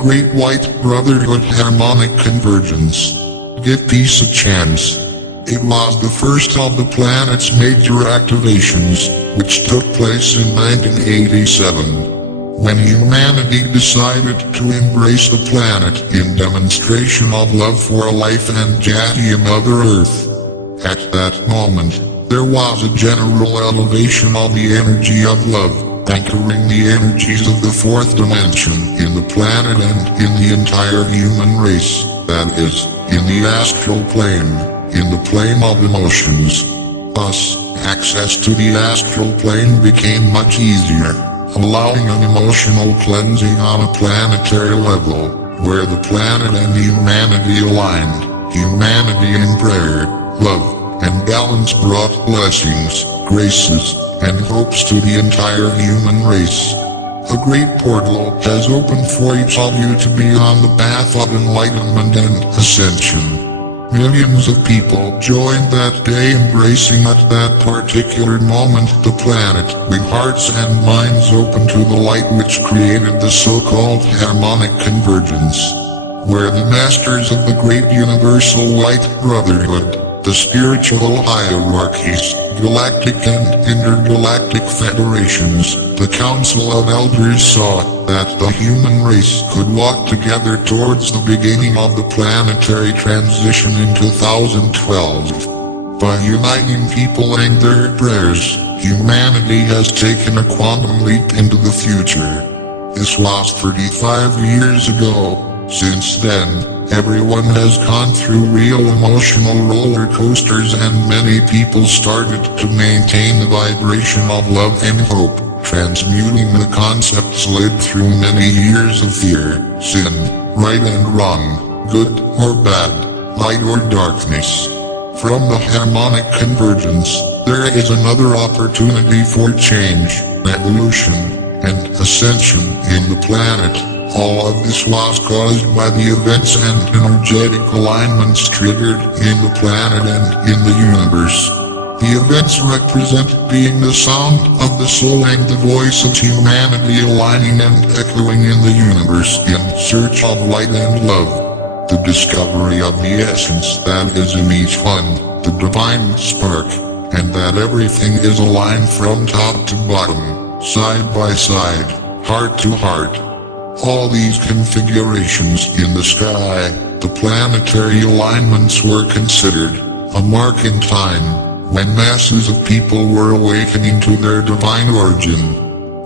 Great White Brotherhood Harmonic Convergence. Give peace a chance. It was the first of the planet's major activations, which took place in 1987. When humanity decided to embrace the planet in demonstration of love for life and Jati Mother Earth. At that moment, there was a general elevation of the energy of love, anchoring the energies of the fourth dimension in the planet and in the entire human race, that is, in the astral plane, in the plane of emotions. Thus, access to the astral plane became much easier, allowing an emotional cleansing on a planetary level, where the planet and humanity aligned, humanity in prayer, love, and balance brought blessings, graces, and hopes to the entire human race. A great portal has opened for each of you to be on the path of enlightenment and ascension. Millions of people joined that day, embracing at that particular moment the planet, with hearts and minds open to the light which created the so-called harmonic convergence, where the masters of the great universal White Brotherhood, the spiritual hierarchies, galactic and intergalactic federations, the Council of Elders saw that the human race could walk together towards the beginning of the planetary transition in 2012. By uniting people and their prayers, humanity has taken a quantum leap into the future. This was 35 years ago. Since then, everyone has gone through real emotional roller coasters, and many people started to maintain the vibration of love and hope, transmuting the concepts lived through many years of fear, sin, right and wrong, good or bad, light or darkness. From the harmonic convergence, there is another opportunity for change, evolution, and ascension in the planet. All of this was caused by the events and energetic alignments triggered in the planet and in the universe. The events represent being the sound of the soul and the voice of humanity aligning and echoing in the universe in search of light and love. The discovery of the essence that is in each one, the divine spark, and that everything is aligned from top to bottom, side by side, heart to heart. All these configurations in the sky, the planetary alignments were considered a mark in time, when masses of people were awakening to their divine origin.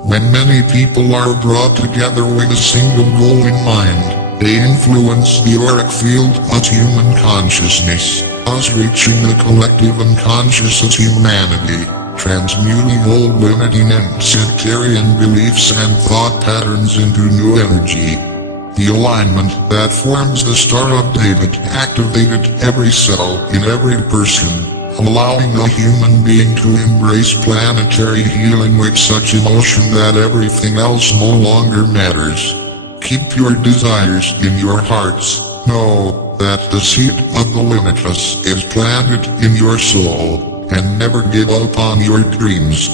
When many people are brought together with a single goal in mind, they influence the auric field of human consciousness, thus reaching the collective unconscious of humanity, transmuting old limiting and sectarian beliefs and thought patterns into new energy. The alignment that forms the Star of David activated every cell in every person, allowing the human being to embrace planetary healing with such emotion that everything else no longer matters. Keep your desires in your hearts. Know that the seed of the limitless is planted in your soul. And never give up on your dreams.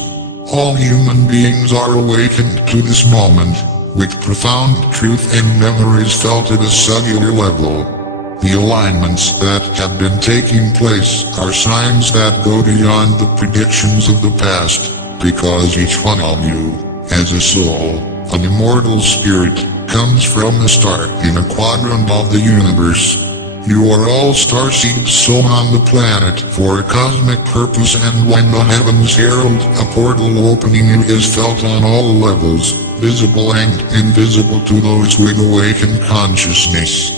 All human beings are awakened to this moment, with profound truth and memories felt at a cellular level. The alignments that have been taking place are signs that go beyond the predictions of the past, because each one of you, as a soul, an immortal spirit, comes from a star in a quadrant of the universe. You are all starseeds sown on the planet for a cosmic purpose, and when the heavens herald a portal opening, it is felt on all levels, visible and invisible to those with awakened consciousness.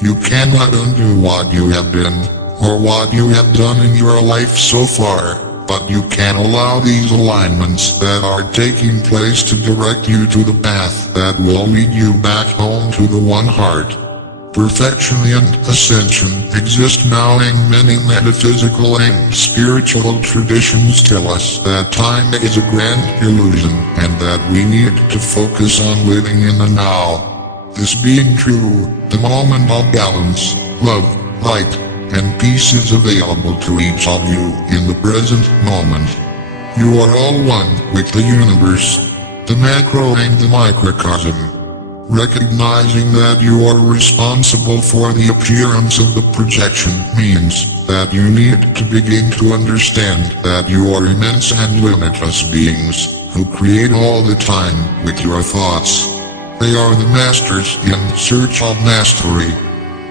You cannot undo what you have been, or what you have done in your life so far, but you can allow these alignments that are taking place to direct you to the path that will lead you back home to the one heart. Perfection and ascension exist now, and many metaphysical and spiritual traditions tell us that time is a grand illusion and that we need to focus on living in the now. This being true, the moment of balance, love, light, and peace is available to each of you in the present moment. You are all one with the universe, the macro and the microcosm. Recognizing that you are responsible for the appearance of the projection means that you need to begin to understand that you are immense and limitless beings who create all the time with your thoughts. They are the masters in search of mastery.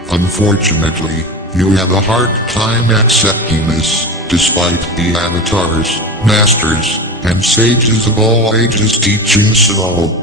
Unfortunately, you have a hard time accepting this, despite the avatars, masters, and sages of all ages teaching so.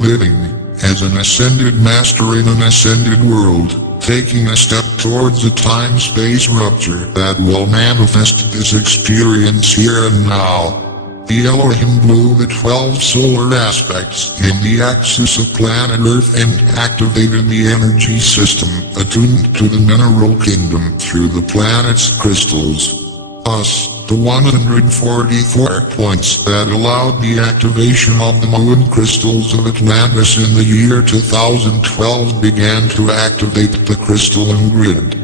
Living as an ascended master in an ascended world, taking a step towards a time-space rupture that will manifest this experience here and now. The Elohim blew the 12 solar aspects in the axis of planet Earth and activated the energy system attuned to the mineral kingdom through the planet's crystals. Thus, the 144 points that allowed the activation of the moon crystals of Atlantis in the year 2012 began to activate the crystalline grid.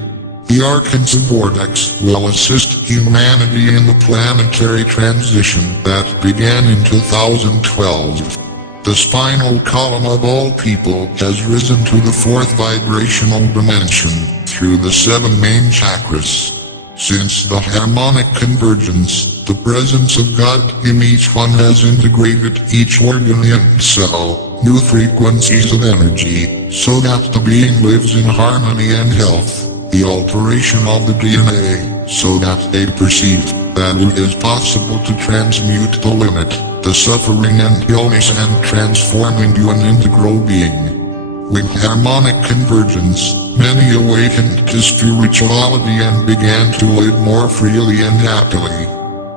The Archons of Vortex will assist humanity in the planetary transition that began in 2012. The spinal column of all people has risen to the fourth vibrational dimension through the 7 main chakras. Since the harmonic convergence, the presence of God in each one has integrated each organ and cell, new frequencies of energy, so that the being lives in harmony and health. The alteration of the DNA, so that they perceive that it is possible to transmute the limit, the suffering and illness and transform into an integral being. With harmonic convergence, many awakened to spirituality and began to live more freely and happily.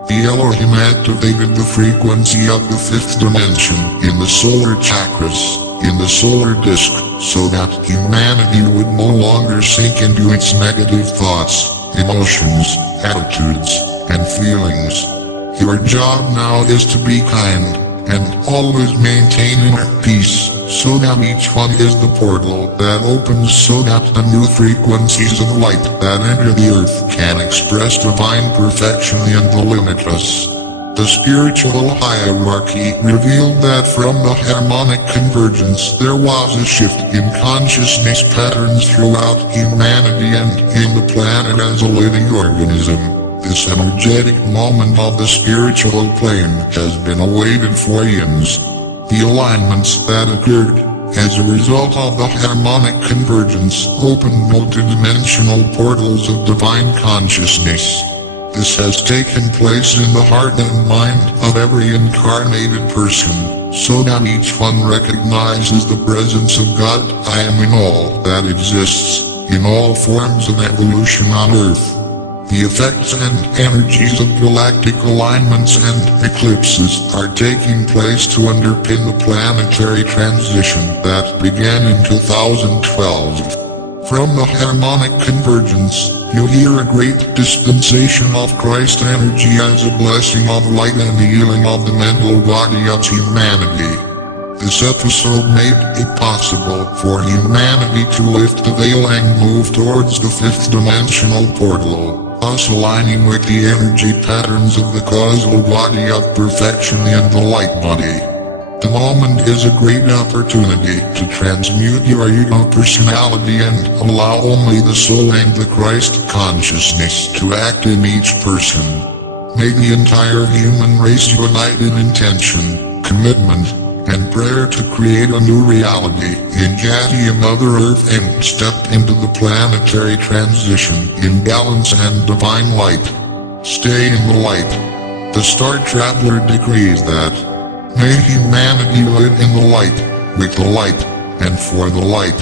The Elohim activated the frequency of the 5th dimension in the solar chakras, in the solar disk, so that humanity would no longer sink into its negative thoughts, emotions, attitudes, and feelings. Your job now is to be kind, and always maintain inner peace, so that each one is the portal that opens so that the new frequencies of light that enter the earth can express divine perfection in the limitless. The spiritual hierarchy revealed that from the harmonic convergence there was a shift in consciousness patterns throughout humanity and in the planet as a living organism. This energetic moment of the spiritual plane has been awaited for eons. The alignments that occurred as a result of the harmonic convergence opened multidimensional portals of divine consciousness. This has taken place in the heart and mind of every incarnated person, so that each one recognizes the presence of God. I am in all that exists, in all forms of evolution on Earth. The effects and energies of galactic alignments and eclipses are taking place to underpin the planetary transition that began in 2012. From the harmonic convergence, you hear a great dispensation of Christ energy as a blessing of light and the healing of the mental body of humanity. This episode made it possible for humanity to lift the veil and move towards the 5th dimensional portal, us aligning with the energy patterns of the causal body of perfection in the light body. The moment is a great opportunity to transmute your ego personality and allow only the soul and the Christ consciousness to act in each person. May the entire human race unite in intention, commitment, and prayer to create a new reality in Jati and Mother Earth and step into the planetary transition in balance and divine light. Stay in the light. The Star Traveler decrees that may humanity live in the light, with the light, and for the light.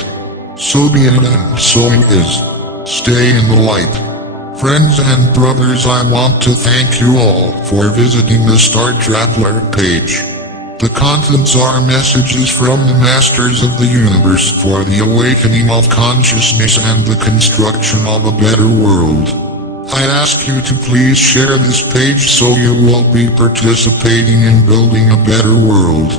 So be it and so it is. Stay in the light. Friends and brothers, I want to thank you all for visiting the Star Traveler page. The contents are messages from the Masters of the Universe for the awakening of consciousness and the construction of a better world. I ask you to please share this page so you will be participating in building a better world.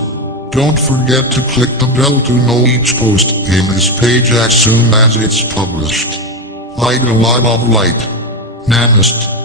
Don't forget to click the bell to know each post in this page as soon as it's published. Light a lot of light. Namaste.